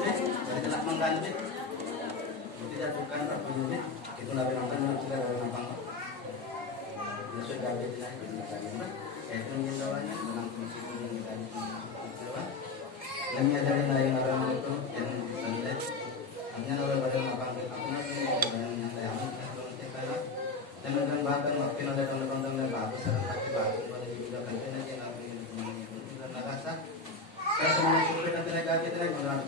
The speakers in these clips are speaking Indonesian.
deh, dari telak mengganti. Tidak bukan apa ini, itu nabi nonton yang sudah ada nampang. Itu sudah ada di sana, itu tadi mana? Itu yang dawanya, menang fungsi yang kita ini semua. Lemnya dari lain orang itu yang terlihat. Hanya nabi pada nampang itu apa nanti yang saya ambil kalau kita lihat. Dan bahkan waktu ada tanda-tanda yang bagus, seperti bagus pada juga kantornya yang nabi itu tidak merasa. Kalau semua sudah nanti lagi kita lagi mengenal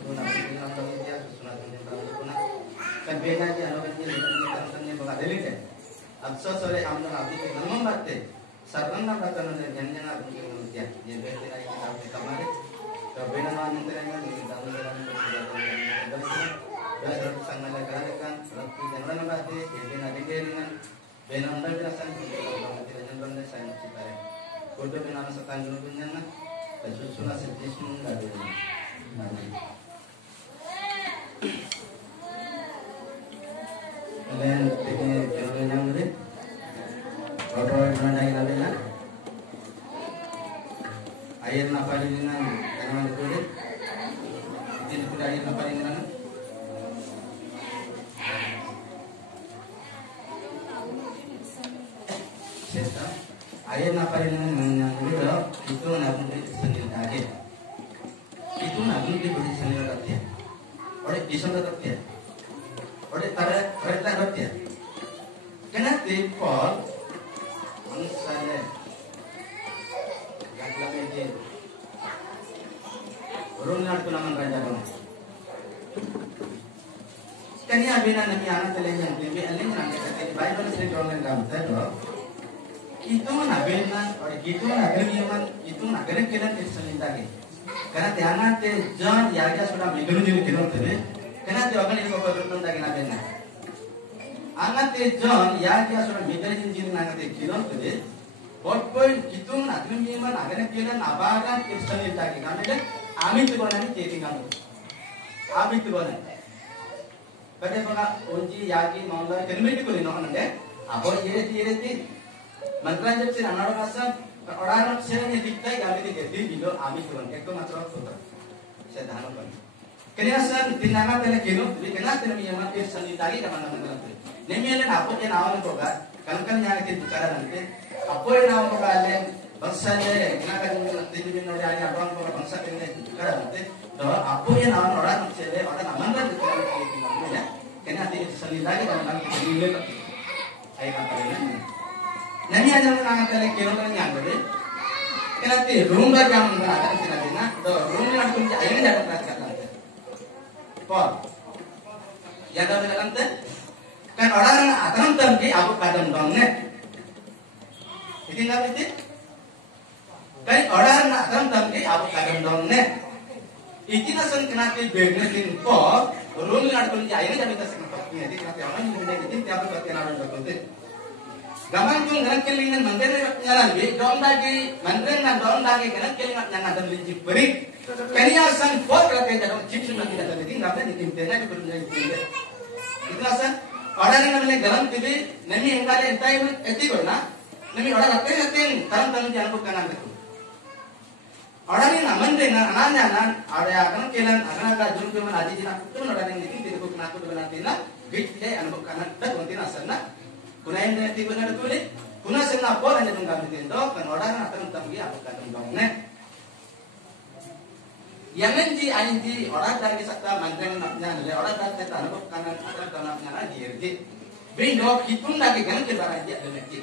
dalam India susunan yang terlalu kan beda aja kalau kan dia tentangnya bukan delik ya. Abso sore amna abu ke nama batte. Sarang nama kata nama jangan abu ke manusia. Dia beda lagi kita kemari. Kalau beda nama yang terangnya ini dalam dalam dan terus sangat lekarkan. Tapi jangan nama batte. Dia nanti dengan beda nama berasan kalau tidak jangan nama saya cerita. Kodo beda nama setan dulu punya na. Susunan sejenis nggak ada. Kemudian ini jawabannya murid. Kalau mana yang ada ayat apa ini nang? Karena itu murid. Ini sudah ayat apa ini nang? Ayat apa ini nang? Itu nabi sendiri aja. Itu nabi diberi sendiri aja. Oleh Islam tetap dia. Oleh tarik kereta dia. Kena Paul misalnya yang lama ini orang nak tu nama kerja dong. Kanya bina nabi anak telenya nabi aleng nabi kata Bible sering orang kamu tahu. Itu nabi nan, orang itu nabi yang itu nabi kelan Islam lagi. Karena tiada John yaga sudah minggu ni kilo tu. Karena dia akan ikut beruntung lagi nabi nak. Angat John yaga sudah minggu ni nak kilo tu. Bot point itu nabi yang nabi kelan abaga Islam lagi. Kami dah amit tu orang ni jadi kamu. Amit tu orang. Kerana kalau unji yagi maula kerana itu ni orang ni. Apa ini. Mantra jab se anak orang orang saya ni diktai kami ni jadi bilo amit tu orang. Ekor matra tu tu. Saya dah nampak. Kerana saya tindakan telah kilo, jadi kenapa telah yang Islam lagi dalam nama tu. Nemialan apa yang awal tu kan? Kalau kan yang kita bicara nanti, apa yang awal tu kan? Bangsa ni, kenapa tidak minum orang yang orang orang bangsa ni bicara nanti. Doa apa yang awal orang macam orang aman kan bicara nanti ya. Kenapa Islam lagi dalam nama kita ni le? Saya kata ni. Nami aja orang telah kilo kan yang tu. Kenapa rumah yang ada di sana na? Doa rumah yang tu ayam ni ada berkat nanti. Paul, yang dah bilang tu. Kan orang akan terjadi apa kadang dongnya. Itu nak itu. Kan orang akan terjadi apa kadang dongnya. Itu nasan kenapa bergerak Paul, rumah yang tu ayam ni ada berkat nanti. Jadi kenapa orang yang menjadi itu tiap berkat yang ada berkat. Gaman tu dengan kelingan mandiri nyalan bi, dom lagi mandiri dan dom lagi dengan kelingan yang ada di beri. Kalian sang Paul kalau kita dong chip sudah tidak ada, tinggal apa di tim tena di berjalan tim. Itu nasan. Orang yang namanya garam tibi, nami yang kali entai pun eti kau na, nami orang apa yang tahu jangan bukan anda tu. Orang yang naman dengan anak-anak ada akan kelan anak-anak jurus keman adi jinak tu orang yang itu tidak bukan aku dengan tina, big day anak bukan anda tu tina sana. Kunain dengan tiba ada tu ni, kuna sana pun hanya tunggang tendo, kan orang akan tanggi apa kan tunggang ne. Yang nanti anji orang dari sakta mandeng naknya, orang dari kata anak kanan akan tanamnya lagi erti. Bino hitun lagi kan kita raja lagi.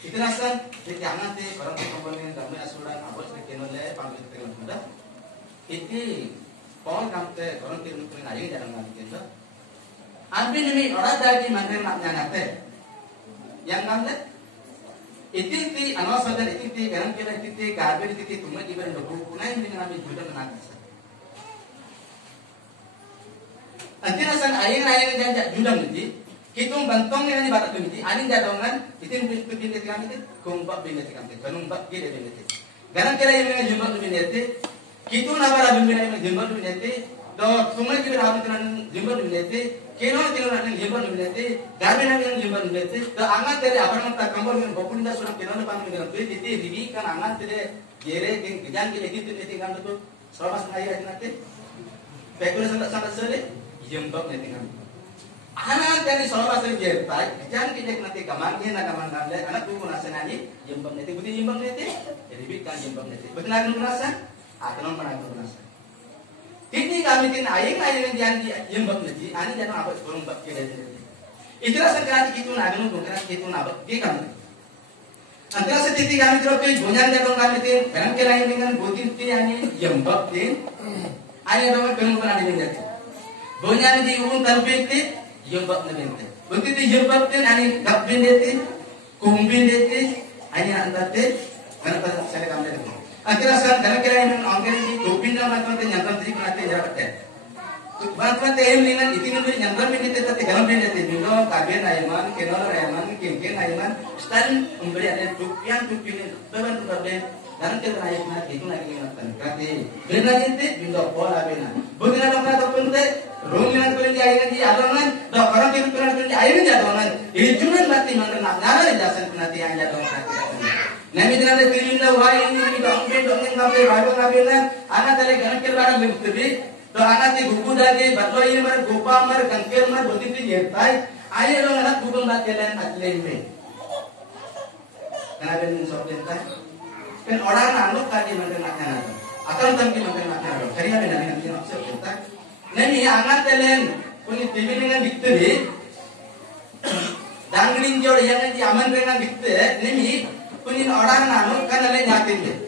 Itu nasan jangan ti orang komponen kami asuran abos kenole pamit dengan muda. Itu Paul kamte orang tim tim aja jangan lagi kendo. Ambil ni orang dari mandeng naknya nate. Yang kamte Iti anak saudara iti kadang kita iti garbage iti tunggu di bawah doku kunai dengan kami juda menakas. Anti nasan air jangan juda mesti. Hitung bantong ni barat tu mesti. Anin jadongan iti untuk binti kami iti kumbak binti kami. Kumbak dia binti. Kadang kira yang dengan juda tu binti. Hitung nabara binti yang juda tu binti. do sungai juga habis dengan jember nilai keno dengan jember nilai gabe dengan jember nilai do angan tadi apa yang tak kampur dengan bopun dah sudah keno pang dengan tuh itu kan angan tadi jere kejan kita itu kan tuh selama sengaja nanti pekul sangat sering jember nilai kan anak dari selama sering jere kejan kita nanti kamarnya nak kamar nilai anak tuh nasi nani jember nilai bukan jember nilai jadi bikin jember nilai betul nak nasi akan mana nasi ini kami tin ayeng yang jembab naji, ani jangan apa sebelum bab kita jadi. Itulah sekarang kita nak bukan kita nak di kami. Antara setiap kami terus bunyan jadong kami tin, kadang kelain dengan butin tin ani jembab tin, ani orang belum pernah diminta. Bunyan di umum terbit tin, jembab nabi tin. Butin di jembab tin ani gapin tin, kumbin tin, ani antar tin, mana pasal saya kami tin. Antara sekarang kadang kelain dengan angker di topin dalam macam tin yang terjadi nanti jarak tin. Bantuan TM dengan itu nanti nyantol ini tetap dalam benda itu kabian ayman, kenal ayman, kengkeng ayman, stand memberi ada tupian beban beban dan kita ayman itu lagi ingatan. Kati benda itu benda pola benda. Bukan ada kata penting, rungan penting ayman di adongan, dah orang itu penting ayman di adongan. Ini cuma nanti mana nara jelasan nanti yang adongan. Nami dengan pilih wah ini dong ngabe baru ngabe anak dari ganak kerana lebih do anak ti gugu dage batlo ini mar gopa mar kangker mar boti ti yertai aye do anak gugu batelan atlen me kana ben soben ta kan orang anu kali manten nakana akan tamki manten nakana kari habe nami nami soben ta nami anak telen kuni tibi dengan dikte dangling jor yang di aman dengan dikte nami kuni orang anu kan ale nyatin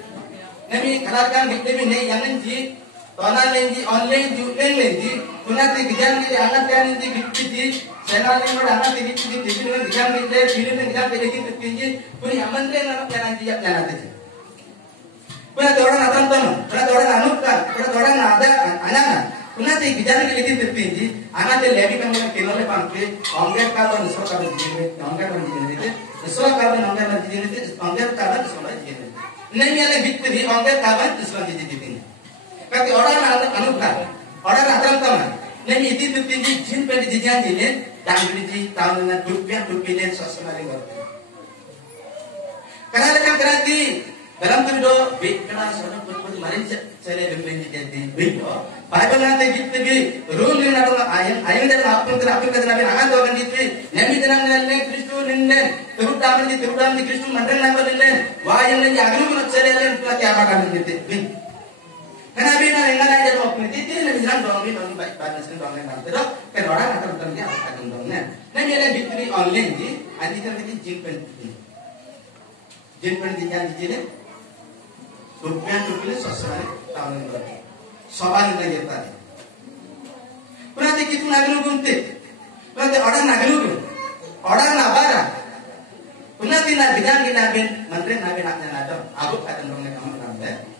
nami kalakan dikte ne yang ji Tona lenji online jualan lenji, punya tiga ni anak yang ni bikti, channel ni mana anak tiga TV ni tiga ni le, film ni tiga pelagi tertinggi, punya aman le anak yang ni jangan ada. Punya orang natan tu, punya orang anuk kan, punya orang ada anak, punya tiga ni pelagi tertinggi, anak le lebih kan orang kena le pangke, angger kalau nisro kalau jiran, angger kalau jiran itu, nisro kalau angger kalau jiran itu, angger kalau nisro kalau jiran. Ni yang le bikti, angger kalau nisro kalau jiran. Kati orang nak anugerah, orang nak teman-teman. Nami itu tinggi jin pada jijian jinin, dan beli tahun dengan rupiah sosial lagi. Karena lekan kerati dalam video, karena seorang pun marin saya beli jadi video. Pada nanti kita beli room ni nak ayam dan apa terakhir kita nabi angan doakan itu. Nami tenang dengan Kristus ninden, terutama di Kristus mandang nama ninden. Wah yang ni agak pun saya lihat pula tiada kami itu. Karena bina dengan aja dong, itu ni bilang dong baik bagus dong yang nanti dong. Kan orang akan bertanya apa dongnya. Nah dia lagi beli online di, andi kan kita jin pen yang di sini, rupiah sosial tahun ini, soal ini kita. Berarti kita nak gunting, berarti orang nak gunting, orang nak barang. Berarti nak bilang kita bin, menteri nak ada, aku kata dongnya kamu nampak.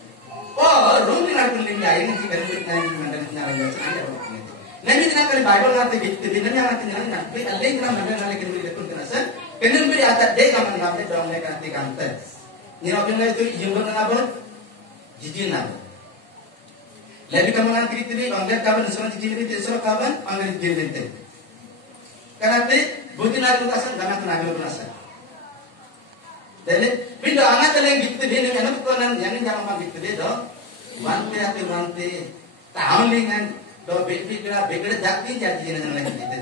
Oh, rumah nak kuning jaya ni jika kita nak mandang nyala jauh saja. Nanti kita kali Bible nanti kita nanti nanti nanti Allah kita mandang nanti kita boleh lekun kerana kena beri atas dek kaman nanti dalam mereka nanti kantor. Ni orang yang itu jumpa dengan apa? Jijin apa? Lalu kamu nanti kita ni angger kaman seorang jijin itu seorang kaman angger jijin itu. Karena tu bukan nak utasan, jangan tenaga utasan. Jadi, bila anak yang gitu dia, ni anak tu nan yang jangan pang gitu dia, doh, mante, tahun ni kan, doh bekira jati jadi yang lagi gitu.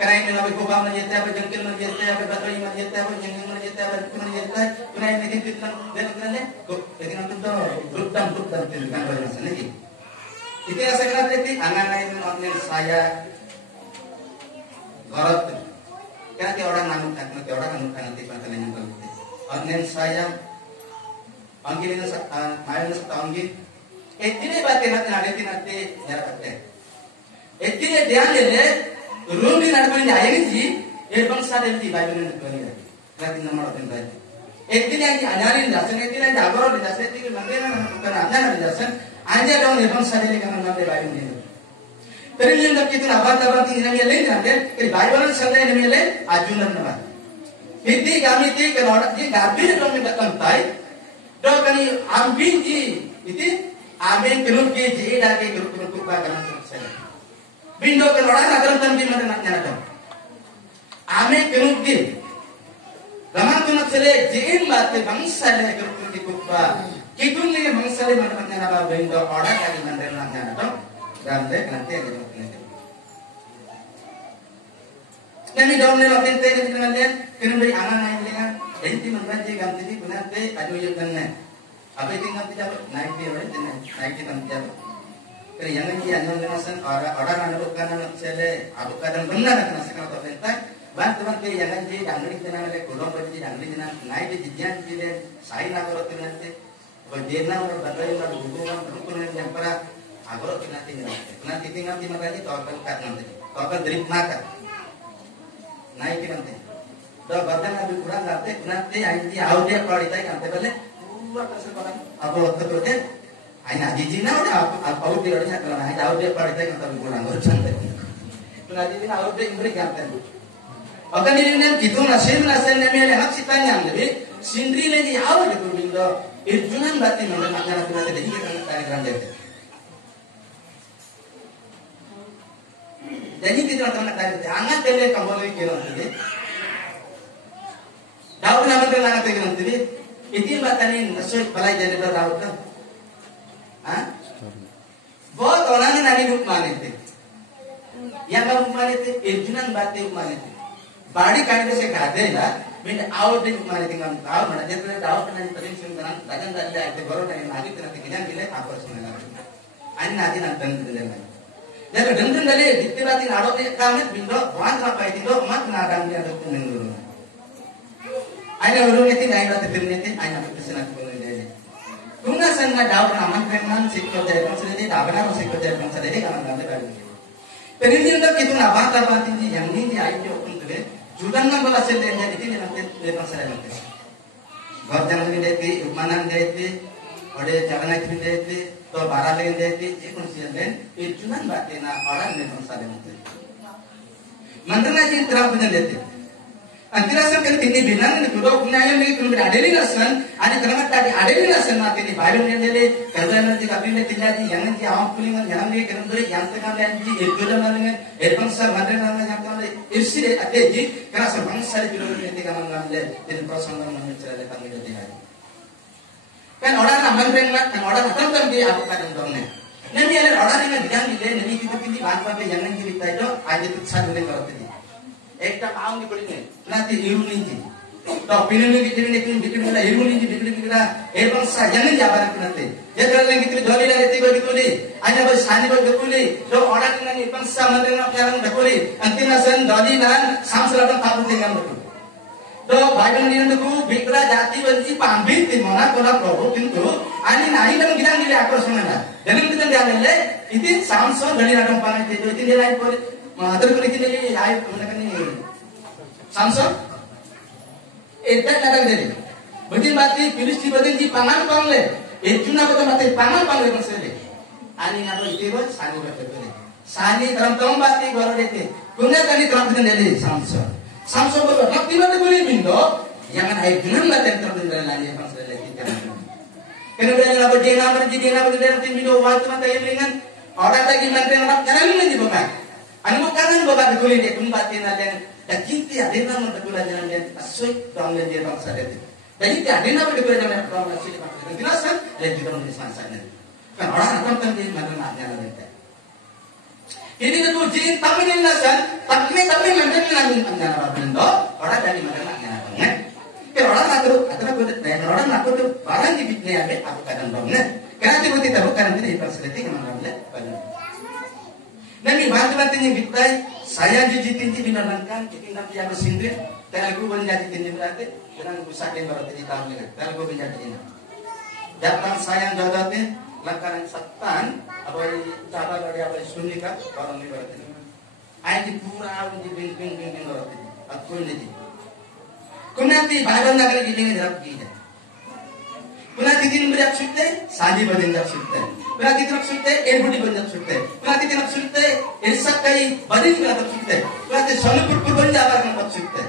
Karena ini nabi kubah menjadi apa, jengkel menjadi apa, batoi menjadi apa, jengkel menjadi apa, menjadi apa, karena ini kita dan kerana, jadi nanti doh, berutang tu kan berasa lagi. Itu yang saya kena berarti, anak lain orang saya, gorot. Nanti orang nanti pada yang berarti. Online saya, panggil ini main setanggi. Ini berarti nanti jarak ada. Ini dia ni room ni nak beri jaya ni sih. Bangsa dari Bible ni beri. Nanti nama orang berarti. Ini yang diajarin dasar, ini yang jago dasar itu mana bukan ajar dasar. Ajar dong bangsa dari kamu nanti Bible ni. Tapi yang kita nampak ini namanya lain kan? Kalau Bible sahaja namanya lain, ajunan nama. Ini kami ti kalau orang ni gabi dong minta kantai, dong kami ambin ji, itu Abe keruk ke je dah ke keruk keruk ba ganan selesai. Bindo ke orang agar tanpa mana nak nyala dong. Ame keruk ke ganan tu nak selesai je baat bangsa le keruk keruk ba. Kitun ni bangsa le mana nak nyala ba bindo orang lagi mana nak nyala dong. Gamde nanti aja nanti. Nami dong le waktu itu ni dengan dia kena beri angan naik dengan. Enti mana je gamde ni guna te adu yang kena. Apa itu nggak tidak naik dia orang jenis naik kita tidak. Kerana yang ini yang nasi orang anak bukan anak sele, abu kadang benar anak nasi kalau tak bentar. Bantu yang ini dangli kita nak le kolom baju dangli kita naik di jian kita saya nak orang tu nanti. Berjenam orang bandai orang hubungan rukun yang para agak kita nanti tinggal di mana ni tawar kat nanti, tawar drip nak naik nanti. Dah badan lebih kurang nanti ini awal dia kualitas nanti boleh. Aku waktu tu aina jijina udah apa dia udah kalau naik jauh dia pada kita kata pulang urusan tu. Tengah jijina awal dia beri ganten. Akan ini nanti kita nasen ni ada hak ciptaan yang lebih sendiri lagi awal dia berbinda. Irjunan batin orang nak jalan kita jadi kita nak cari kerja. Jadi kita nak cari angat dia kembali kira nanti. Jauh nama dia nak cari nanti. Itu batanin nasib balai jadi berdaud kan? Ah? बहुत orang yang nari रूप माने थे, yang का रूप माने थे, अर्जुनन बातें रूप माने थे, बाड़ी कांडे से गाधे ला, मैंने आउट रूप माने थे काम ताऊ मना जैसे दावत नानी तरीन सुन करना, राजन दाली आए थे बरों नानी नागी तेरा थे किजान किले आपस में लगा, आनी नादी नांतन किले लगा, जब डंडन डले दिखते राती नाड़ो के काम में बिंदो वांग ना पाई थी तो मत नागान दिया तो कुछ नहीं हुआ, आइना उन्होंने थी नाई रात फिरने थे आइना कुछ ना कुछ Tunga sana daun aman kenan sikot jadi bangsa jadi dabenar sikot jadi bangsa jadi kaman kaman baru. Penelitian tak itu nabah tabat ini yang ini ayo untuk deh. Judan nang bola sendiri jadi ini nanti bangsa jadi. Gor jangan jadi umanan jadi, ode jangan jadi jadi, to barat lagi jadi, ikut siapa? Judan batin orang ini bangsa jadi. Mantan aja terang punya jadi. Antara kan tini bilang ni kudo kunaya ni kudo adeli nasan, ada kerana tadi adeli nasan nanti ni baru ni adeli, kerana nanti kami ni tinggal di yang ni awam kulingan yang ni kerana beri yang tengah ni anji, itu dah mana ni, bangsa mana mana yang tengah ni, isi ada ji, kerana sebangsa di kudo ni tinggal mana ni, jadi proses mana mana cerita kami ni tinggal. Kan orang ramai orang kan orang datang dia apa kadang dong ni. Nanti ada orang yang bilang ni, nanti kita kini bahan yang ni cerita itu, aja tu satu ni kalau tadi. Ekta kaum ni boleh ni, nanti iru ninji. Tahu pilih ni kita ni kita bikin kita iru ninji bikin kita, bangsa jangan jabat nanti. Jangan lagi kita jual lagi tiba gitu ni. Hanya bos sani bos dekuli. Do orang ni bangsa mana nak jalan dekuli. Anti nasan dodi nan samsulakan tapu tinggal betul. Do bagian ni nanti ku bikra jati benci pambit di mana kalau probo pintu. Ani nahi dalam kita ni akor semana. Jangan kita jalan le. Itu samsul dari orang pangai itu itu dia lain boleh. Mater kulit ini air mana ni samsul. Itu ada jadi. Begini berarti pilih si begini di pangan pangle. Itu nak betul berarti pangan pangle maksudnya. Ani nak itu bos sani betul. Sani dalam tahun berarti baru dete. Punya kali terang dengan jadi samsul. Samsul betul. Nak tiba tiba boleh bindo. Jangan air dengan berarti terang dengan lagi maksudnya kita. Kerana dia nak berjenam tim bindo waktu mata yang ringan. Orang lagi menteri orang jangan lagi bukan. Anu kangen bapak dekuli dia kumbatin ada dan kinti ada nama dekul aja nama dia asoi dong dia bangsa dia. Jadi dia ada nama dekul aja nama dong asoi bangsa dia. Binasan dan juga menulis mansanya. Kan orang akan tentang mana maknya dia. Ini tu jin tapi ni nasan tapi mana maknya apa benda orang dari mana maknya apa. Kalau orang nak tu barang di bitnya ada apa kadang dong. Kerana tiba-tiba bukan nanti bangsa dia kemana boleh. Nami bantu nantinya bitai, saya jujitin di binarangkan, kita nanti yang bersindri, telgu menjadi tinggi berarti, dengan usahakan berarti di tahun ini, telgu menjadi ini. Datang sayang jawabnya, langkaran satan, abai cara dari abai sunika, orang ini berarti. Ayat di pura, di bing berarti, aku ini. Kunanti badan negara gini dalam gini. Kunanti tin berjak suite, sani badan jak suite. Berarti tidak suite, budi banyak suite. Berarti tidak suite, sakai badin tidak suite. Berarti selalu berbunyi apa yang suite.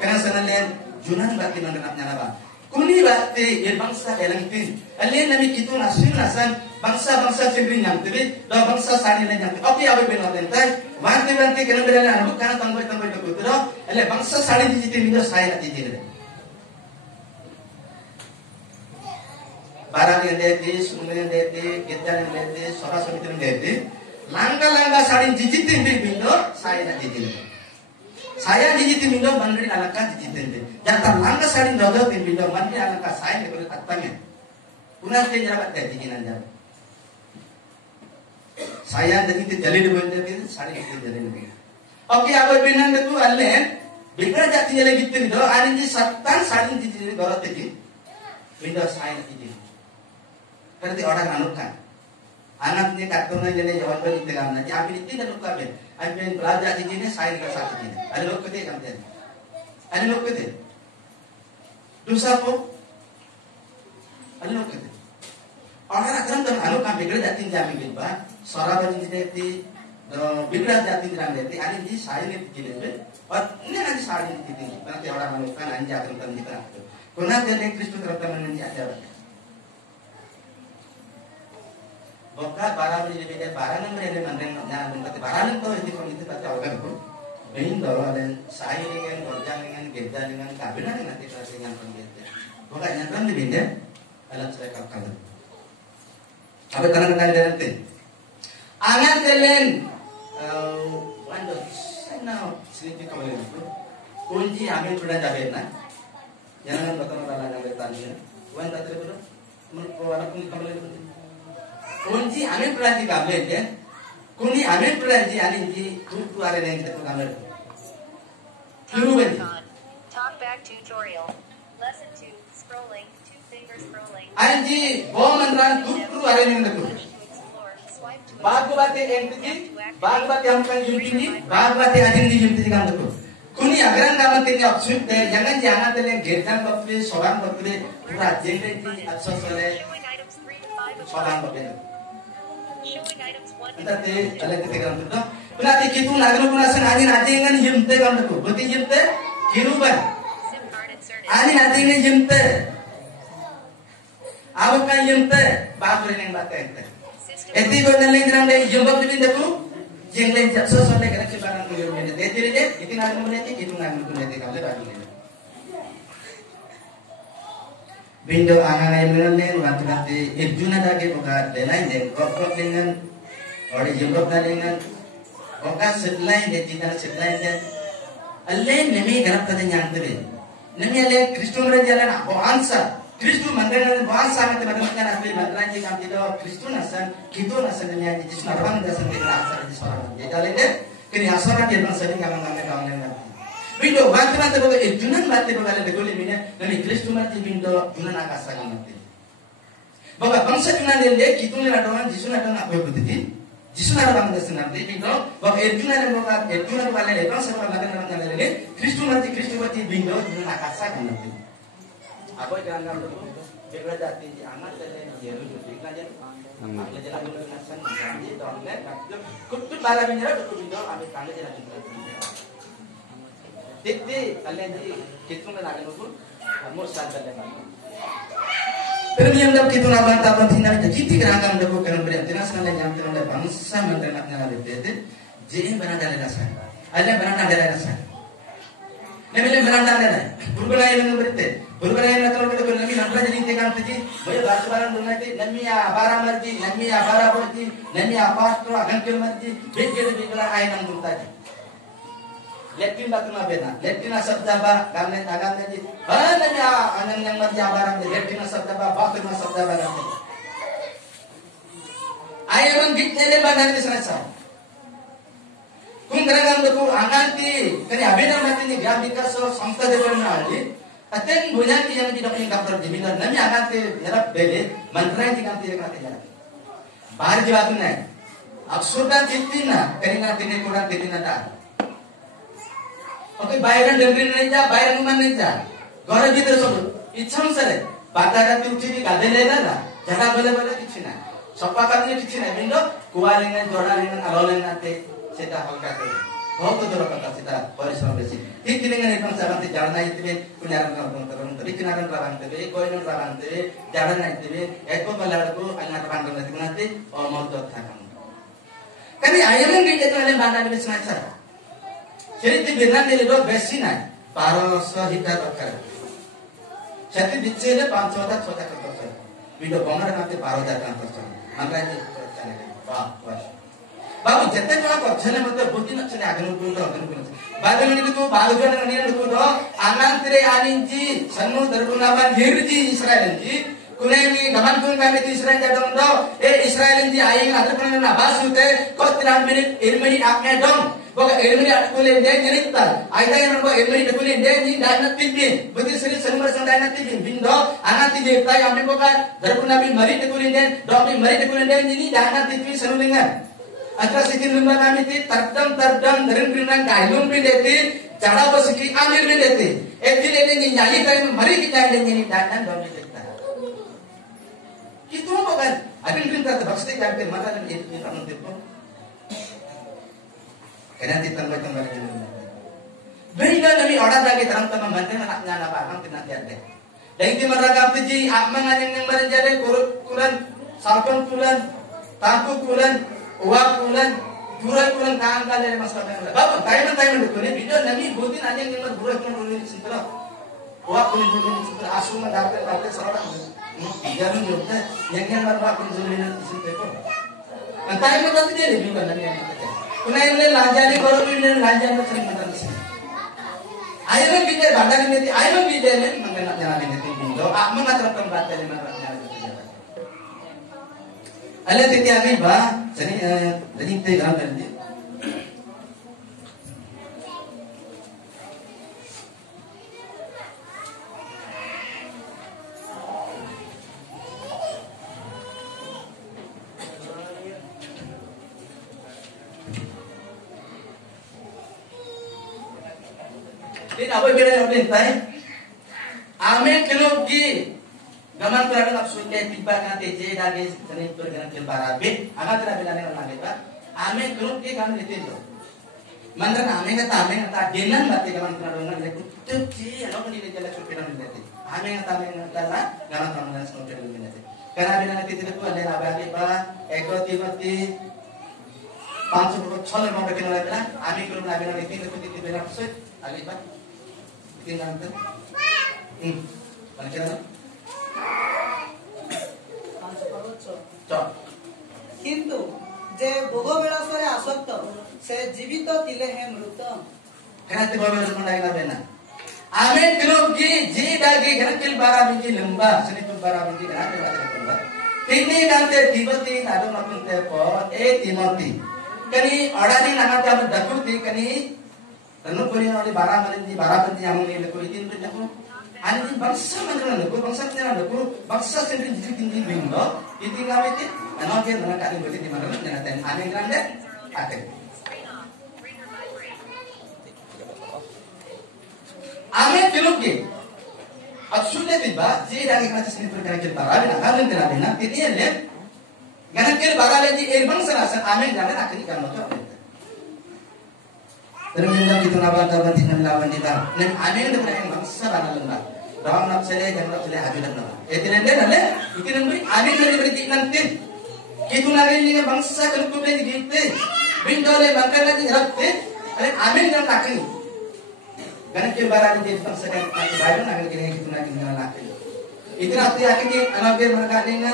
Karena senang lihat junan berarti mengenapnya apa. Kuni bakte bangsa elangtin. Alien nami kitu nasun nasan bangsa sendiri yang tiri, do bangsa sari yang tiri. Oke abe benar lentai. Wanti kena berana anu karena tambah itu kutu. Ale bangsa sari di situ mido saya di situ. Barang yang deti, sungai yang deti, gedar yang deti, sora sora yang deti. Langga sari di situ mido saya di situ. Saya dijitin mindo mandiri alaka dijitin. Jangan langka sari dodo tin mindo mandiri alaka saya ni boleh tatanya. Punah tin jerabat jadi jinan jam. Saya dijitin jali di boleh jadi sari dijitin jali di. Oke, apa binan itu alen? Bikra jati jali gitu mindo. Ani di satan sari dijitin dorot jadi. Mindo saya dijitin. Berarti orang anukan. Anak ni kartunan jadi jawan beri tegam nanti ambil itu dan luka ben. Ambil belajar di sini saya juga satu ini. Ada lok kete kan tadi. Ada lok kete. Dosa pun. Ada lok kete. Orang akan dan anu kan bikra jati jami bilba. Suara bagi jadi bikra jati jami jadi. Ani di saya ni jadi ben. Ini nanti saya ni jadi. Nanti orang anukan anja akan di kerap tu. Karena dia Kristus terutama nanti ada. Boka barang ini beda barang yang berada mandeng yang berkati barang itu itu itu kata orang itu. Bein dulu ada saya dengan gorjang dengan gerda dengan kabinet nanti kata yang pengerti. Boka yang kan lebih beda alam saya katakan. Apa tangan nanti. Angan kalian, wando saya nak sedikit kembali itu. Kunci ambil sudah jabe na. Jangan betul orang yang bertanya. Wando terus menurut kunci kembali itu. Kunci amin pelajari gambar je, kunci amin pelajari ani ji tu ada yang kita gambar. Kuru beri. Talk back tutorial. Lesson 2. Scrolling. 2 finger scrolling. Anji bom menran tu ada yang kita. Bagu bate yang tu, bagu bate yang kan jumpi, bagu bate ada yang jumpi gambar tu. Kuni agar gambar tu option tu, jangan terleng gerdan bapre, soran bapre, pura jengre ji, atso sore. Soran bapre. Nanti ada ketika itu, nanti kita nak guna sengaja nanti dengan jemte kan tu, berarti jemte kiruban. Ani nanti dengan jemte, awak kan jemte, bagus yang batai. Eti benar lagi dalam dari jembab itu tu, jenglen jatuh sampai kena cebaran tu yang ini. Jadi itu nak guna nanti, itu nak guna nanti kalau bagus. Bindo angan ay menanen waktu irjuna dage boka delain den kokok dengan ori jembok dengan boka setlain de tidak setlain den alle nemi garap tadi yang tadi nemi alle Kristus jalan apa ansa Kristus mandaran bahasa mati bagaimana nabi mandaran jika tidak Kristus nasan kita nasan nemi aja Kristus narwan nasan kita asal di suara jadi alle den kini asal dia bang sering kamang kamang Bindo batu boga junan batu boga le begole mina nami Kristus mati bindo junan akasa ngamati. Boga bangsa junan dende kitune radoan Yesus na dona ko buditi. Yesus na bang dasan ngamati bindo boga junan boga le bangsa boga makan ngamati le Kristus mati bindo junan akasa ngamati. Apa jangan ngam begra jati di amat le yelu juti kan jen. Ngamati jalan dulu nasan ngamati donle kutu bala binyara kutu bindo amit tangge jalan juti. Titi, kalian di kitung na nagan ukur, kamu sadar dengan. Pero yang dapat kitung abang tabang tina itu, kiti kerangkam dapat kerang beri, tina sekalian yang tina dapat bangsa mentenak dengan itu, jadi berada dalam dasar, ada berada dalam dasar. Nemile berada dalam, berbelai dengan berita, berbelai dengan kalau kita nami nampak jadi tekan tadi, boleh basuran dunia itu, nami abara marji, nami abara marji, nami apa tu agan kil marji, begitu ayat yang tadi. Letin batu mabena, letin asap jaba, karena agan jadi, mana ya anan yang marji abaran jadi, letin asap jaba, batu asap jaba nanti. Ayat yang git nele badan di sana. Kung kerana tu anganti, kini abena mati ni gam dikaso samsta depan nali, aten bunyan ti yang tidak punya kapter jeminan, nami anganti jarap beli, mantra yang tidak punya kapter jarap. Bahar jawab tu naik, absurdan titina, keringat tini kurang titina dah. Oke, bayaran dendrin aja, bayaran mana aja. Gara gitu sebut. Icham sare. Batara tuti gade lela lah. Jaga bela kichina. Sopakat ni kichina. Bindo kualingan, joralingan, alolingan te. Seta halka te. बहुत दूर कता परिश्रम बेसी ठीक तिलिंगा निपन साबंती जाना इतने कुन्यारन का करून तरी किनारन रांगते कोइनन रांगते जाना इतने एको बलाडको अन्ना रांगन नतिगुनाते और मौत थाकन कनी आयमन गे जेतो ले बांडा बेस ना छ चरित बिना ने लो बेसी ना 1200 हिता दरकार छति बिचे ले 500 छोटा करतो वीडियो बंगार काते 12000 का करतो मंगा जी चले वाह वाह बाबू जते जण पछने मते बुद्धि नछने आगनु कुंतो बागमनि को बागजन ननिन को आनांतरे आनिंजी सन्नु दरगुनाबा निर्जी इस्राएलजी कुनेमी गमन कुन कामे इस्राएल जडोंदो ए इस्राएलजी आइंग अदरकुन ना बासुते को 3 मिनिट 1 मिनिट आपने डों boga 1 मिनिट अटकुले दे निरिता आइदा नंबो 1 मिनिट अटकुले दे नि दाना तिबिन बुद्धि सरी सन्मर सं दाना तिबिन बिंदो आनाति देता यामने बोगा दरगुनाबी मरि अटकुले दे डोंबी मरि अटकुले दे नि दाना तिबि सनुलिंगा अत्र सिकिन लुम्बा नामी थी तर्दम धरन बिरन गायलुम भी देती जड़ा बस की आमिर भी देती एक दिन लेने न्यायी टाइम मरी की जाए लेने नहीं डांडन डोंबी देता कितनों बगल अभी बिन करते बक्सते जाते माता ने ये दिन हम देखो कहना थी तंग बेंगा नबी ऑर्डर दागे धर्म तम मनते में ना बागम किना जाते लेकिन मरा गाते जी आप मंगाने नंबर जाले कुरन साल्कन कुरन ताकु कुरन उवा कुलन दूरा कुलन काम का ले मसला में बाबा टाइम को ने वीडियो नमी बोदी नाने के मत दूरा कुलन रोने चिंतरा उवा कुलन रोने चिंतरा आसु में डालते सरला यार नहीं होता यंग बार बाप कुलन रोने चिंतरा को टाइम में तो दे वीडियो नमी कुना इनले लाजाली करो इनले लाजाली में सही मतलब से आयरन वीडियो बांधा में थी आयरन वीडियो ने मंगना जाना में थी वीडियो आप मन तरफ कम बात ले मन अल्लाह तेती आगे बा सनी रही ते गांव कर दे दिन अब बेरे अपने ताई आमे किलो की गमन कराने आप सुन के तिब्बा काते जे दागे सने पर गन के बाराबे आगा तेरा बिलाने वाला लेता आमे ग्रुप के काम लेते जो मंदर आमे का डेलन बाते गमन कराने ले कुत्ते जी अनो को ले चला छोटे ना लेते आमे का ला गमन कराने छोटे ले लेते करा बिलाने तेरे को ले आबे बा एको तिमती 500 को 6 ले माबे केना लेला आमे ग्रुप ना बिलाने तीन को तीन बेला से आगे बा तीन नाम तो बन के किंतु जे भोग विलासरे आसक्त से जीवित तिले हे मृत घनते भोग विलास मंडाइला बेना आमे किलो की जी दागी घनकिल 12 बिंजी लंबा सनिपुर 12 बिंजी घनते बात करबा तिनी गांते तिबती नादो नकुते प ए तिमती कनी अडानी नागाते हम दकुती कनी तनुपुरी वाली 12 बिंजी हम ने को दिन पे जाको आणि बक्सा मंत्र नको बक्सा तेरा नको बक्सा सेंट्री जिति tinggi बिंदो इति गावेते अनोके मन काली बोली ति मनन जनते आने ग्रांडे आते आमे तिलुके अक्षुले दिबा जे दागे kana sini perkara kita rabina kalen tena bina titi ele ganan kel barale di el bangsa asan ame ganan akini kan moto terminal kita nabar kaban tinan lawan di bang dan ame nda pernah bangsa bana lenda dalam napsele jangan napsele hajudan nama etinan le nalle itinan beri ame nda beri tinan tin kitu lagi ni bangsa kan kuble di gitu bindole bakal lagi rapte ale ame nda akini ganan kel barale di bangsa kan bayu nagal kini kitu lagi nda akini इतना आते आके कि अनागे मरका लेंगे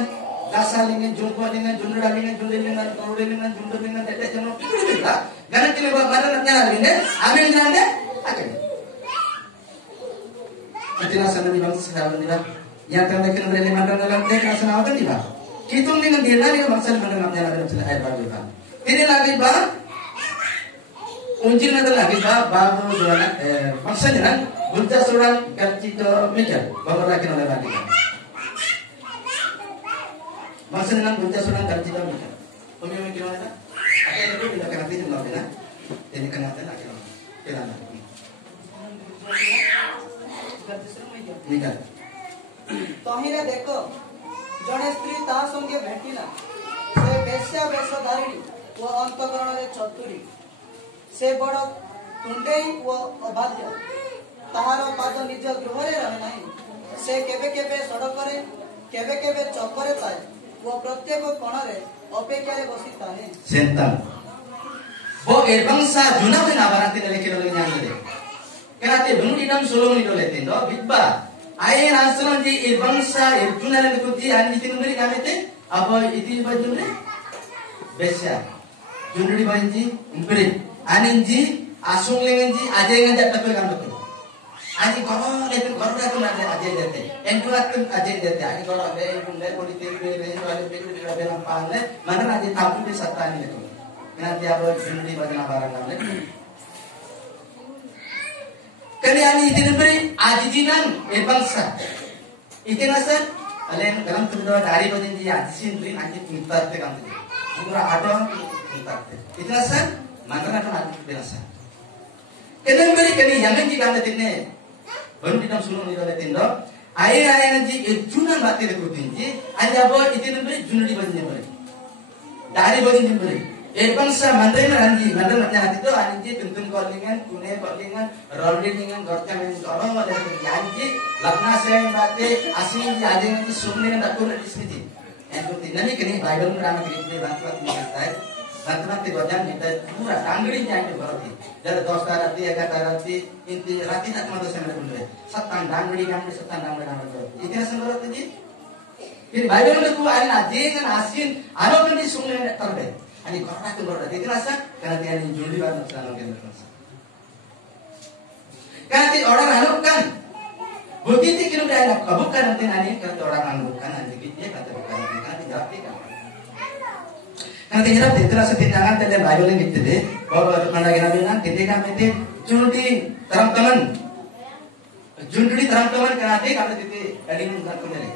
गासा लेंगे जुंपा लेंगे जुंडा लेंगे जुंडे लेंगे तोड़े लेंगे जुंडे लेंगे तेरे जनो कितने लेगा गाना के लिए बाहर नत्या लेंगे आमिर जाने आके इतना समय नहीं बंस खराब नहीं बा यहाँ तक लेकिन मेरे लिए मंडल लगते हैं ऐसा ना होता नहीं बा कि तुम नहीं देना नहीं बंसल मंडल नत्या लगे चले है बार बा तेरे लागे बा उंजिल में तो लागे बा बाबू जो है बंसल है बुद्धा सुरान करती तो मिटर बाबा लाके ना लगा दिया Maksudnya dengan buta sunan dan tidak buta. Pemimpin kilometer. Ada yang lebih tidak kena tidak loh,นะini kena tidak kilo. Kilana. Nikah. तहिरे देखो जड़े स्त्री ता संगे भेटिला से बेश्या बेशधारिणी वो अंतकरण रे चतुरी से बड़ तुंडेई व अबाध्य ताहार पाद निज गृह रहे नहीं से केबे केबे सड़करे केबे केबे चौकरे थाए वो प्रत्येक कोणरे अपेक्षा रे बसी थाए Sentan. Bo erbangsa juna me na barati dale kilo le nyang de. Kenate bunudi dam solo ni dole tin do bitba. Ai ransalan di erbangsa erjuna le kuti ani tin ngri kamete abo iti bajune. Besya. Junudi banji umpre aninji asung lengenji aje ngajak takul kam takul. Aji koro le tin koro da kun aje dete. Enduat kun aje dete. Aji koro le bunde kodi te be wale be be nam panle mana aje tapu de satani le. Nanti apa junudi bagaimana barang namanya? Kalian ini beri ajijinan bangsa. Itu nasa, kalian dalam kedua dari bagian dia ajisin beri nanti pintar tekan tu. Murah ada pintar. Itu nasa, mana ada nanti binasa. Kalian beri kalian yang ini kita tinne, baru kita suruh ni kita tindo. Air nanti junan bati rekutinji, aja bawa itu beri junudi bagian beri. Dari bagian beri. Bangsa mandai nanti mandai nanti itu anji tuntun kolingan, kune kolingan, rollingan, gorcang yang orang ada anji, lakna saya bate asing jadi nanti sumber yang tak kurang di sini. Yang tu tidak ni kini Bible merana kini bantuan ini saya, bantuan nanti gorcang kita pura tanggiri jangan berarti. Jadi dosa rati, agak rati, inti rati tak mahu saya berdua. Setan tanggiri kami setan tanggiri kami berarti. Itu yang saya berarti. Ini Bible itu ada jangan asin, ada pun di sumber yang terbaik. Ani korang tu korang, itu rasa karena dia ni juli banget selama kita rasa. Karena dia orang anukan, begitu kita dah nak bukan nanti nani kalau orang anukan nanti kita kata bukan karena dia jawab kan. Karena dia jawab itu rasa tindakan tadi Bible yang gitu deh, bahwa mana kita bilang tindakan itu juli terang teman karena dia kata itu tadi mengat kembali.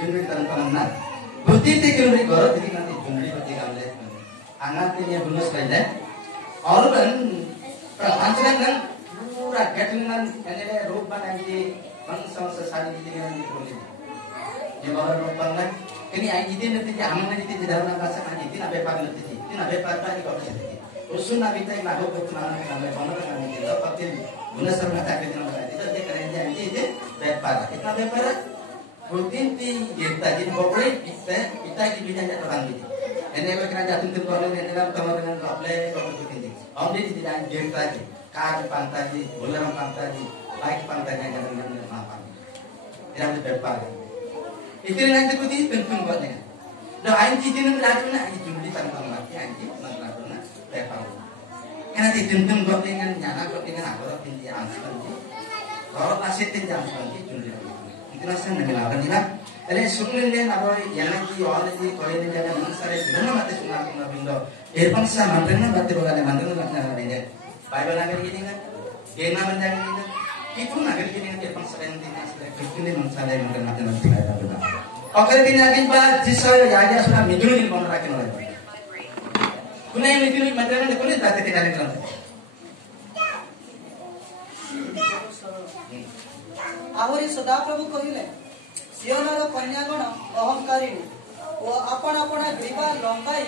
Juli terang teman nak. Begitu kita berkorban jadi nanti jumlah berarti kamlet. Angat ini bonus saja. Orang perancangan kan pura ketengan ini rupa nanti bangsa sesali ini nanti boleh. Yang orang rupa kan ini ini nanti aman nanti di dalam bahasa kan ini nabe pakai nanti. Ini nabe pakai kalau nanti. Usun nabi kita nabe keturunan nabe mana kan ini. Kita pakai bonus serta ketengan berarti itu dia kerja ini itu bepar. Kita bepar. Rutin ti kita jadi pokoknya kita di bidang orang ini. Ini kalau kena jatuh tempat orang ini dalam kamar dengan apply kalau rutin. Om di bidang kita aja, kar pantai, bola pantai, bike pantai yang jalan apa. Yang berapa? Itu yang kita putih penting buatnya. Doa anji itu nak nak jumlah tentang mati anji nak nak berapa. Karena itu penting buat dengan nyala buat dengan apa tinggi angsuran. Kalau masih tinggi angsuran jumlah. Rasa nagalakan nila. Ele sungguh ni apa yang lagi orang lagi kau ini jangan mangsare mana mati sungai sungai bindo. Bangsa mantan mati bukan mantan nak nak ni. Bible nak gini kan? Gena mantan ni. Itu nak gini kan? Bangsa yang tina sebagai Kristen ni mangsare mantan mati mati ada betul. Okey tina lagi bah jisau ya sudah midul ni pun rakin oleh. Kunai midul mantan ni kunai tak tina lagi kan? आहुरी सदाप्रभु कहिले सियोनर कन्यागण अहंकारी ओ आपण आपण ग्रीवा लंकाई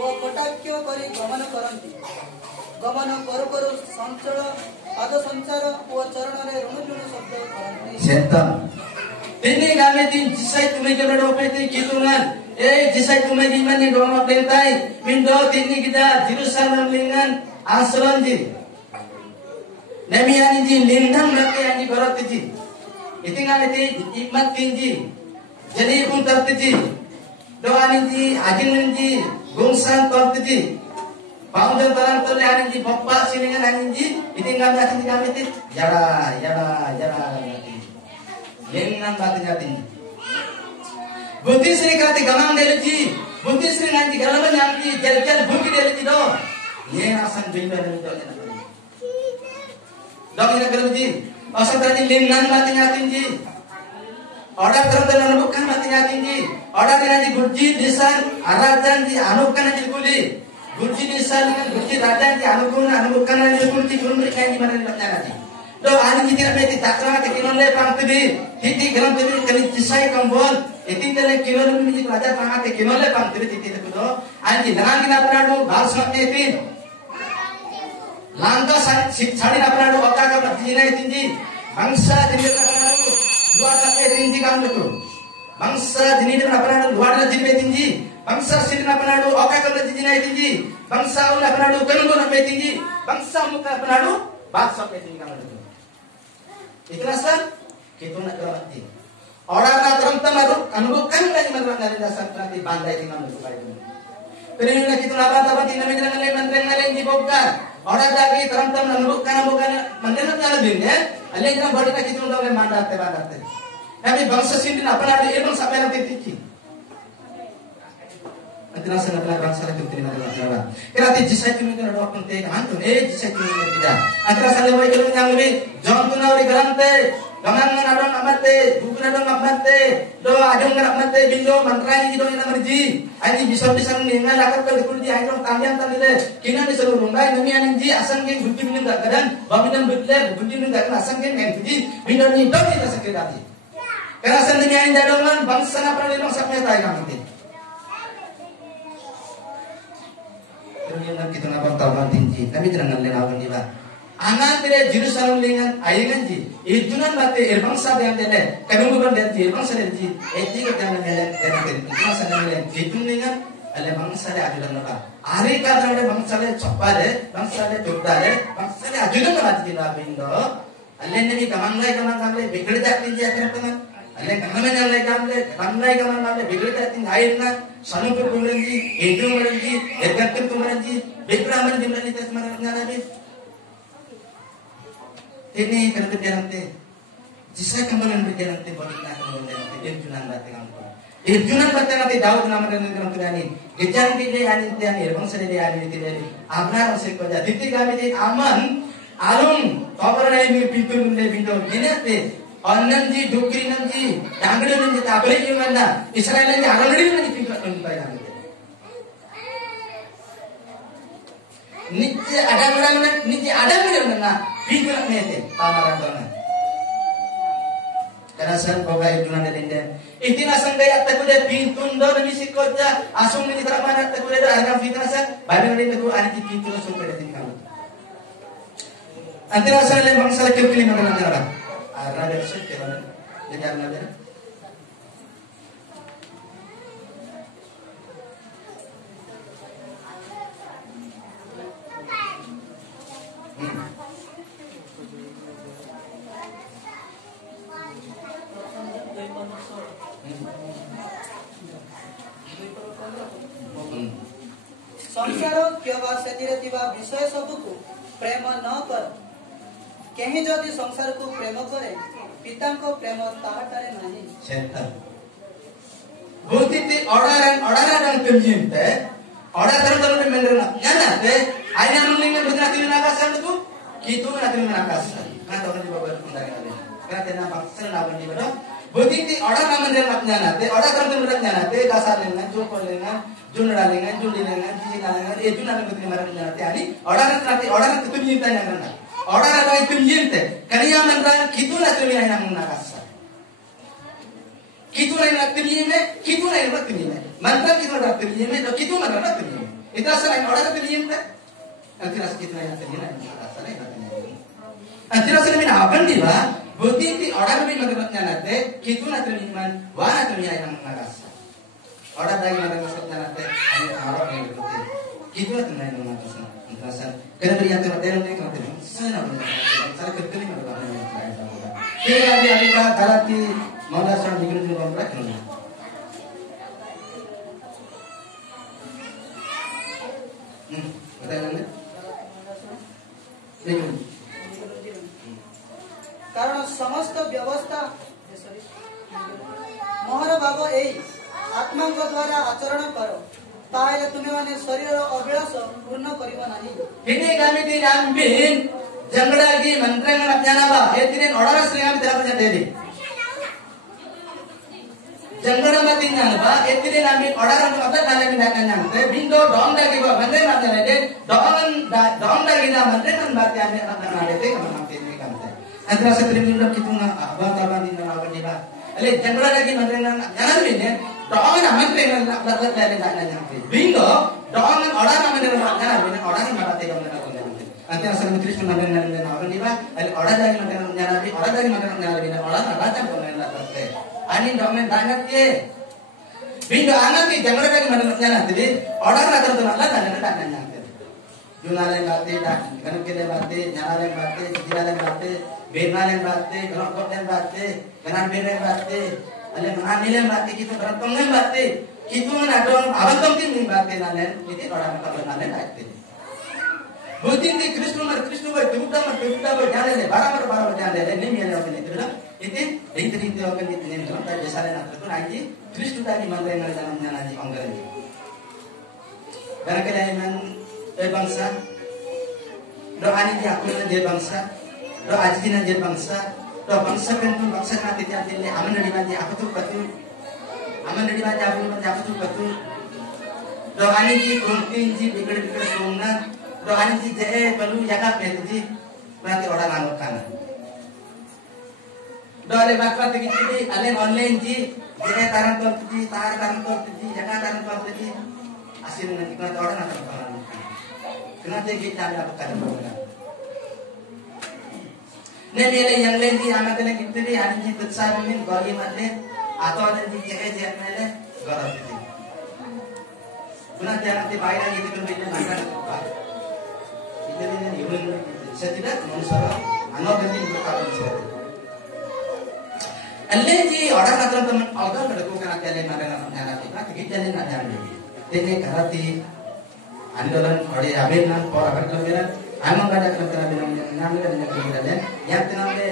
ओ कटाक्ष करी गमन करती गमन करू करू संचल पाद संचार ओ चरण रे ऋण ऋण शब्द करती सेंतम ini kami tin jisai tumai kalau dope ti kitungan jisai tumai di mana doa pentai mindo tini kita Jerusalem lingan asron di nemiani di lindang nanti yang di barat ti itingan itu ikmat tinggi jadi pun tertinggi doa tinggi agin tinggi gongsan tertinggi paudan barang terlihat tinggi bapak siningan tinggi itingan tinggi kami itu jara lengan batinnya tinggi buti sering kati gamang delji buti sering nanti galaman nanti jal buki delji do ye asan binda nanti do dong ini kerja asal tadi lengan batinnya tinggi order tertentu bukan batinnya tinggi order nanti burji desain arajan di anukan nanti kuli burji desain dengan burji rajan di anukan nanti kurti kurun mereka di mana nanti do ani kita nanti takra kekinon le pangtbi hiti geram tbi kali jisai kambol itin tele kinon mi raja pangate kinon le pangtbi titi itu do ani dengan kita perlu bahas nanti langka sari napana do oka ka berjina tinggi bangsa jenis napana do dua kaki tinggi kamu tu bangsa jenis napana do dua kaki tinggi bangsa siri napana do oka ka berjina tinggi bangsa napana do kelunggu napana tinggi bangsa muka napana do bakso tinggi kamu tu ikhlaskan kita nak kerabati orang nak teram maru anubukan dari mana dari dasar nanti bandai di kamu tu baik Perinulah kita laban tinggal menjalankan menteri dibongkar. Orang lagi teram anubukan mendengar lebih ya. Alih kita body kita untuk mandat. Tapi bangsa sini apa ada ilmu sampai nanti tinggi. Nanti nasi nak bangsa itu terima kasih. Kerana jisai itu mungkin ada orang tega hantu. Jisai itu mungkin tidak. Antara saling baik ilmu yang lebih. Jangan tu nauri garante. Gangan adong amate, bukan adong amate. Do adong amate bindo mantrai di dong ina merji. Ani bisa ningal akar kali kuldi aidong tambian tamile. Kina ni seluruh rungai nami aninji asang gen bukti binin tak kadan. Baminan betle bukti binin tak kadan asang gen entuji. Bindo ni dong kita sakit hati. Kerana asang nami anin dadongan bangsa na pernah dong sapnya tay kami. Kemudian kita nak bertahan tinggi. Kami jangan lenawan dia. Angan tidak Jerusalem dengan ayat ji. Ijunan bate erbangsa dengan dele. Kami bukan dengan erbangsa dengan ji. Eti kita dengan dele. Erbangsa dengan jitun dengan ale bangsa le ajudan napa. Ari karena ada bangsa le chopare, bangsa le jodare, bangsa le ajudan napa di dalam indo. Ale ni kamanglai bigड़ जाती है क्या करना? Ale kamanglai bigड़ जाती है ayat na. Sanu per bulanji, edu bulanji, ergatir tu bulanji, bigड़ aman di bulanji tas mana nabi. Ini kerana berjalan jisa kemalan berjalan body nak kemalan irjunan bate kamu. Irjunan bate nanti Daud nama dan kamu turani. Kejar kita ani tiani, bangsa dia ani tiani. Abnar masih kerja. Titi kami di aman, alung, kabar ini pintu pintu. Ini apa? Onanji, dukri nanji, dangdut nanji, tabrik yang mana? Israel nanji, alangri nanji pintu pintu kami. Nici ada mana? Pintu nak mete, tamaran dona. Karena sen boga ijunan denden. Itina sanggaya takude pintu ndor misi koja, asung ni teramana takude ada fitna sen. Baru ni taku ani pintu asung pada tinggal. Antara sen le bangsa le kiri mana nara. Ara ada set keran. Jadi apa namanya? संसार केवल विषय सबको प्रेम न कर कहीं जदि संसार को प्रेम करे पिता को प्रेम ताहाटारे नहीं सेंटर बोलती ऑर्डर तुमजिंते ऑर्डर तरह मेंदरना जानते आइना मुंगिंग बुदना तिना का संतु कितु ना तिना का ना तो kan bawa undangan ada karena tena paksa na bani bado बोलती ऑर्डर ना मेंदरना जानते ऑर्डर तरह मेंदरना जानते dasar lengan jopol lengan junra lengan jundi lengan jina lengan juna lengan tiga maran जानते ani order itu tuminta jangan order ada itu tuminta kaliya mendan kitu na tumiya yang munakasa kitu na yang tumiya mantan kitu na tumiya do kitu na tumiya itu asal order tumiya nanti ras kitu na yang tumiya asal nanti ras ni apa nih bah बोलती ऑर्डर भी मतलब जानते कितु ना तुमिया वाना तुमिया yang munakasa order दागी मतलब सब जानते ani ऑर्डर नहीं बोलते कितु ना तुमिया yang munakasa Interasan. Kena beri yang terbaik dalam mereka nanti. Sana benar. Saya kerja mana kalau yang lain sama. Kita lagi ada karati mana sana minggu ni orang berat ni. Betul kan? Minggu. कारण समस्त व्यवस्था मोहर भाव ए आत्मा द्वारा आचरण करो ताले तुम्हें माने शरीर अभिलाष पूर्ण करिव नाही हिने गामिति नामबिन जंगडागी मंत्रंगन ज्ञानवा एतिने ऑर्डर श्रेणी तेरा देवी जंगडमति ज्ञानवा एतिने नामि ऑर्डर मतलब नाले बिनाkan जानते बिंदो डोंडागी बा मंत्र ना जाने डोंडागी ना मंत्र मन बात याने अपना नाले कमन नाते करते अंतरा से प्रेमियों कितु ना abang-abang di nama ni ba ale janggalagi मंत्र ना ज्ञान भी ने डोंग ना मंत्र ना लगत ले ना जानते बिंदो डोंग ऑर्डर ना मंत्र ना ज्ञान भी ने ऑर्डर ना बातें करने ना Nanti asal Kristus makan orang di bawah, ada orang lagi makan nyala bi, orang lagi makan nyala bi, orang baca pemain latar ani domen banyak ye. Bindo anak ni jangan lagi makan nyala, jadi orang latar tu malah jangan ada nyala. Junale bate, kan kele bate, nyala bate, jilale bate, benale bate, rokok bate, kanan bere bate, ale manile bate, kita bertongeng bate, kita mana ada orang awal tongking bate nalen, itu orang kata nalen bate. Bukan di Kristus ber jalan le, barang jalan le, ni miala orang itu dah. Itu orang itu ni dalam tak biasa le nak terus lagi Kristus tadi mandai ngal dalam jalan di anggaran ini. Barangkali iman bangsa, doa ini diakui dia bangsa, doa ajinan dia bangsa, doa bangsa kan bangsa nanti dia le, aman dari mana aku tu betul, aman dari mana aku tu betul. Doa ini di kunting di bikar semua. Doa ini je perlu jaga penji berarti orang anggap kanan. Doa lebat pada kita alen online je taran tu jaga taran tu asin nanti kita orang anggap kanan. Kenapa kita ada kanan? Nilai yang lain di amat yang kita ni ada je besar ni goli mati atau ada je je mele garam je. Kenapa jangan dibayar itu kan bila makan saya tidak manusia anak ganti berkata saya. Alhamdulillah orang kata teman orang berdoa kerana jalan mana mana kita kita jalan nak jalan. Jadi kerana andolan orang abis nak orang berkeluaran, amang ada kerana nama ada kerana yang tenang le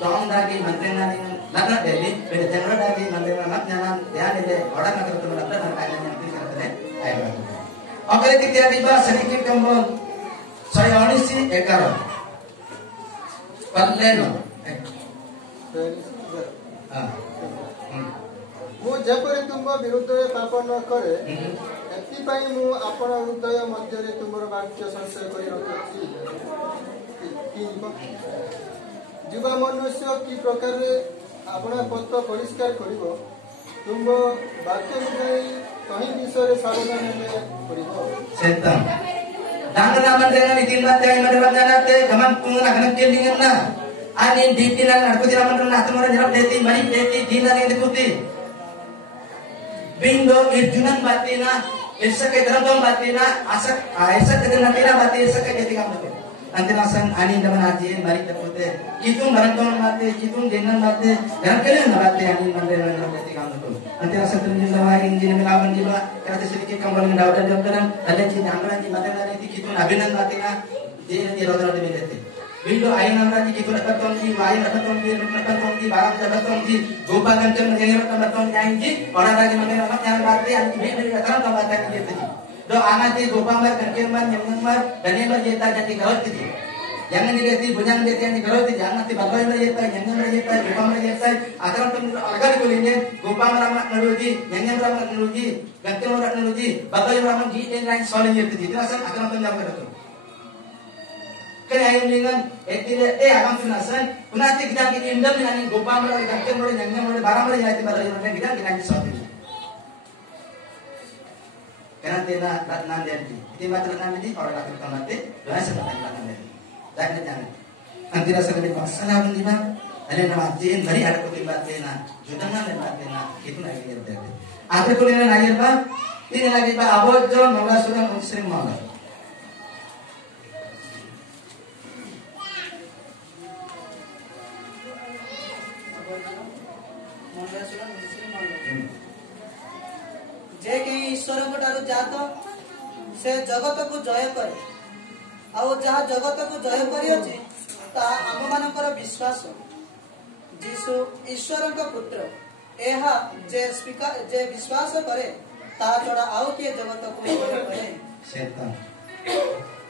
doang lagi menteri nanti nak Delhi, pada jangan lagi menteri nak jangan dia le orang kata teman ada nak jalan yang tu kerana ayat. Okey kita tiba sedikit kembali. Saya onisi ekar. Padleno. ମୁଁ ଯେପରି ତୁମ ବିରୁଦ୍ଧରେ ପାପ ନ କରେ ଏଥିପାଇଁ ମୁଁ ଆପଣ ହୃଦୟ ମଧ୍ୟରେ ତୁମର ବାକ୍ୟ ସଂଶୟ କରି ରଖୁଛି। ଯୁବା ମନୁଷ୍ୟ କି ପ୍ରକାରରେ ଆପଣା ପଥ ପରିଷ୍କାର କରିବ ତୁମ ବାକ୍ୟ ଅନୁଯାୟୀ ତହିଁ ବିଷୟରେ ସାବଧାନ ହେଲେ କରିବ। Jangan aman dengan itin baca iman baca te kaman tungan akan kelingan na ani ditilan aku tidak menerima teman jalan deti baik deti dinan yang dikuti bingo irjunan batina isa ke dalam batina asa ke dalam batina isa ke deti kamu nanti langsung ani dalam hati baik dikuti kitung barang mati kitung dinan mati jangan kalian mati ani mandai dalam deti kamu nanti langsung tunjuk sama ini melawan jiwa kerana sedikit kamu dalam dalam ada cinta anggaran di mata dari kita nabinan batina dia di roda di medete bindo ayin anggaran kita dapat tongji wayin dapat tongji barang dapat tongji gopa kancam yang dapat tongji ayin orang lagi mana dapat yang berarti yang ini dari kataran tambah tadi gitu do amati gopa mar kancam yang mar dan yang berjeta jadi gawat gitu jangan dilihat bunyang dilihat yang digarut jangan nanti bagai berjeta yang berjeta gopa berjeta akaran tuh agar kulinya gopa meramat menuji yang meramat menuji ganti orang menuji bagai orang di lain soalnya itu jadi asal akaran tuh jangan berjeta kaya ayam dengan akan tunasan punati kita indam yang gopa melalui ganti orang yang melalui barang melalui yang bagai orang kita di soalnya karena tidak datang dari itu macam mana ini orang lagi tomate doa seperti datang dari jangan nanti rasa lebih masalah pun juga ada nama jin dari ada kutibat tena judangan dan batena itu lagi yang terjadi apa kuliah lagi pak ini lagi pak abad John Allah sudah muslim malah जे के ईश्वर ठारू जात से जगत को जय करे आउ जहाँ जगत को जय करियछि ता आम मानकर विश्वास जीशु ईश्वर पुत्र एहा जे विश्वास करे ता छड़ा आउ के जगत को जय करे setan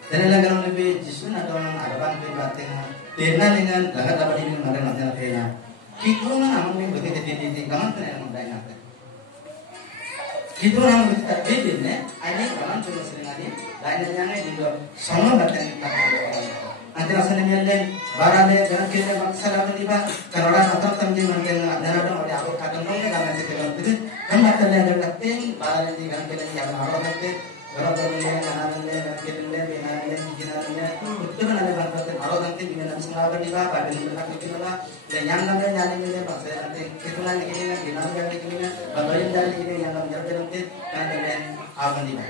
dan lagi lebih jisu na orang araban be batin tena dengan lahat dapat ini mana mana tena kita na amang be begitu di gaman tena amang dai na kita orang begitu ne ani gaman cuma seringani dai na yang ini do sama batin nanti rasanya milen barang le jangan kira masalah melibat karena atau tamji mungkin ada dong ada aku kadang dong kan nanti itu kan batin le ada ting barang ini kan kira yang orang nanti Kalau beliau kanan beliau, kiri beliau, kanan beliau, kiri beliau, itu diba pada nila kikinala le yang nang nyali ngene bangsa ate kitulan ngene dinam yang ngene babarin dari ngene yang nang jalan nanti kan dengan awan diba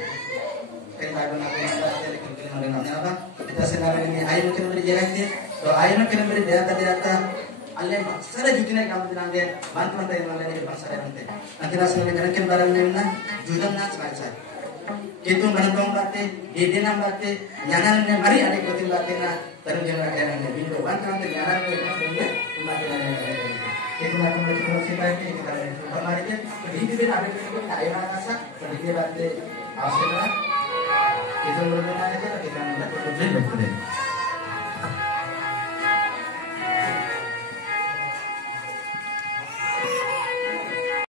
kay lagu na pinanda tele kikin na ngam na ba kita senara ini ayo mungkin beri jaraknya to ayo mungkin beri data alle sara jutina ngam dinange bantuan tay ngale bangsa nanti nanti rasul ngene barang nena judan na sai itu menentang batte dedena batte nyanan ne mari ane kotin batte na taru jana kaya ne bindo bantuan te nyanan ne ne umate na itu na kuma itu sipai ke kita ne kemarin ke di bin ada ke ayo na kasa di batte asena itu berbeda aja kita melihat berbeda